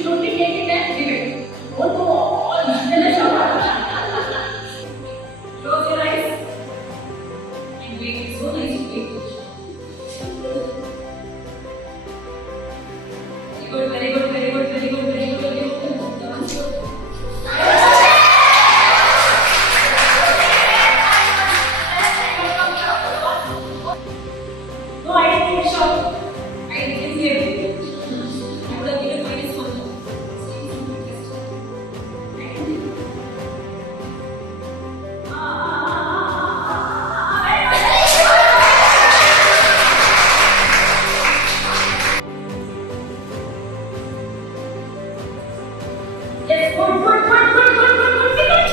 should only take it and give it. Don't go all. Close your eyes and wait. It's so nice to wait. Very good, very good, very good, very good, very good, very good. No, I didn't get shot. I didn't hear it. I would have given minus one. Yes, good, good, good, good, good, good, good, good.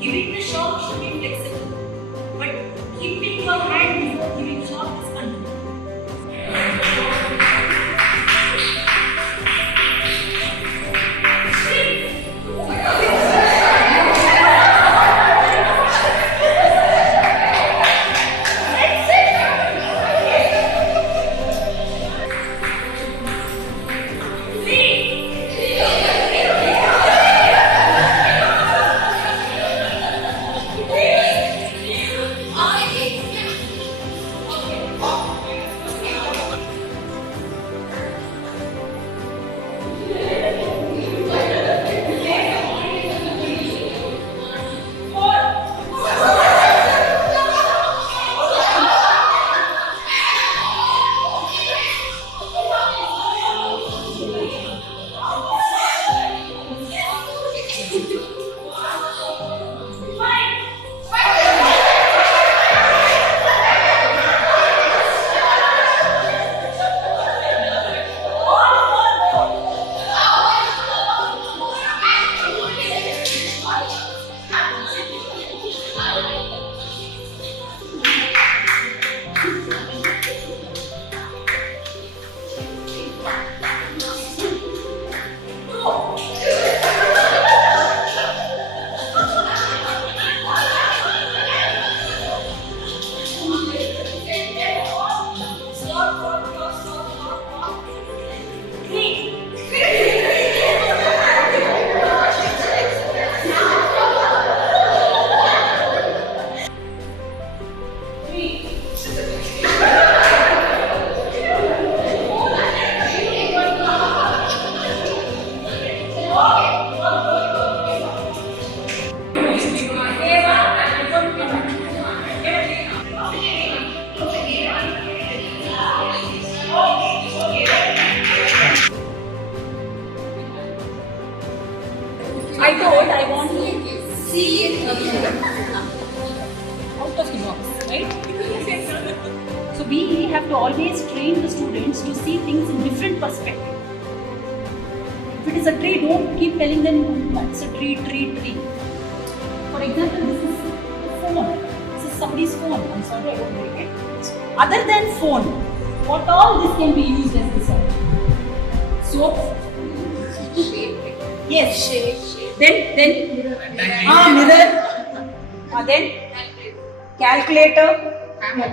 Giving the shock should be flexible, but keeping your hand before giving shock is unknown. I thought I want to see it out of the box, right? So we have to always train the students to see things in different perspectives. If it is a tree, don't keep telling them it's a tree. For example, this is a phone. This is somebody's phone. I'm sorry, I don't like it. Other than phone, what all this can be used as this? Soap. Yes. Then mirror. Then calculator. Hammer.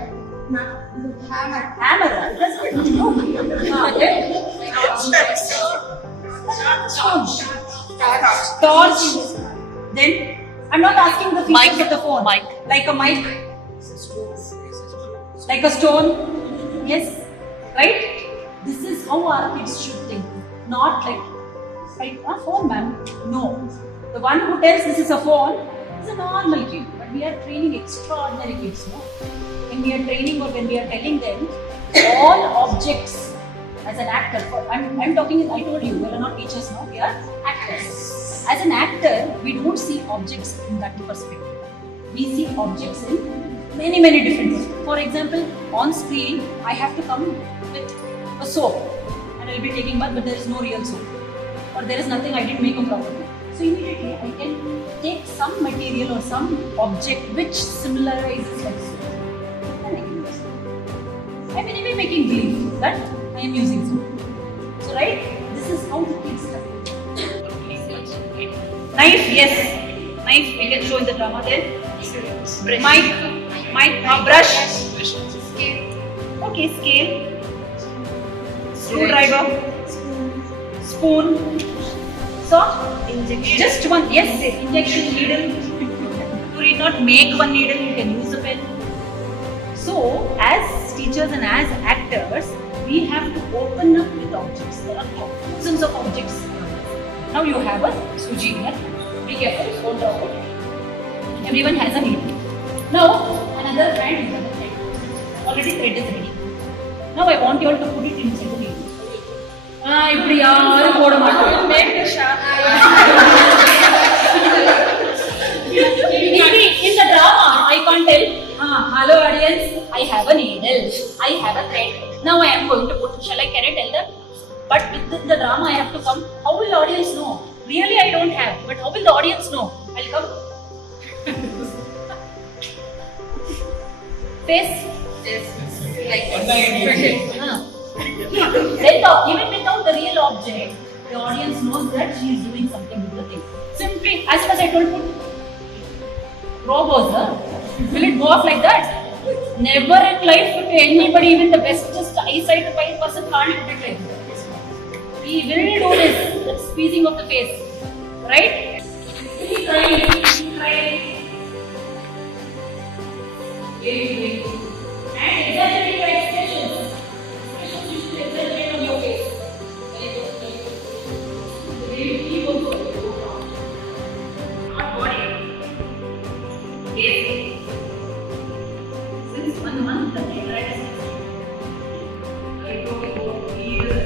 Torch. Then I'm not asking the features of the phone. Like a mic. Like a stone. Yes. Right? This is how our kids should think. Not like a phone, ma'am. No. The one who tells this is a phone is a normal kid. But we are training extraordinary kids. No? When we are training or when we are telling them all objects as an actor. I'm talking, I told you, we are not teachers now, we are actors. As an actor, we don't see objects in that perspective. We see objects in many different ways. For example, on screen, I have to come with a soap and I'll be taking bath, but there is no real soap. Or there is nothing, I didn't make a properly. So immediately I can take some material or some object which similarizes like soap. And I can use it. I'm anyway making believe that I am using soap. So right, this is how the kids study. Knife, yes. Knife we can show in the drama then. Brush. Okay, scale. Screwdriver. Spoon. So, injection. Just one, yes, injection needle. You need not make one needle, you can use a pen. So, as teachers and as actors, we have to open up with objects. There are thousands of objects. Now you have a suji here. Be careful, don't drop it. Everyone has a needle. Now, another brand is a thread. Already thread is ready. Now I want you all to put it inside the needle. இப்படி யாரும் போட மாட்டோம். In the drama, I can't tell, hello audience, I have a needle, I have a thread. Now I am going to put, can I tell them? But with the drama I have to come. How will the audience know? Really I don't have, but how will the audience know? I'll come. Face? Yes. Like even without the real object, the audience knows that she is doing something with the thing. Simply, as soon as I told, put robots, will it go off like that? Never in life to anybody, even the bestest eyesight person can't put it like that. We will do this, the squeezing of the face, right? Try. And exaggerate your expressions. Expressions you should exaggerate on your face. Keep on going. Not body. Face. Since 1 month, the GGRS is I talk about years.